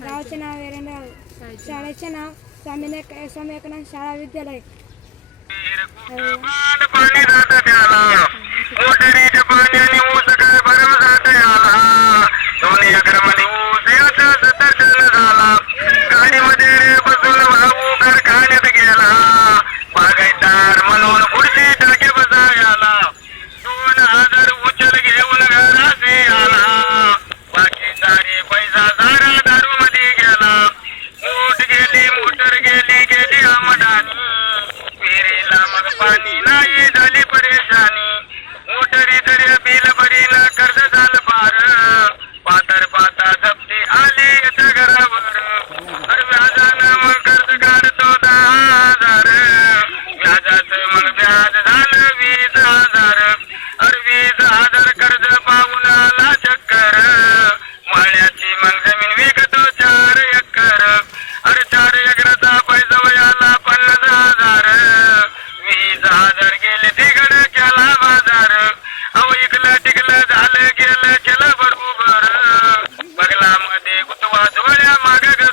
गावाचे नाव एरंडाळ शाळेचे नाव स्वामी ने- स्वामी विवेकानंद शाळा विद्यालय. Chicago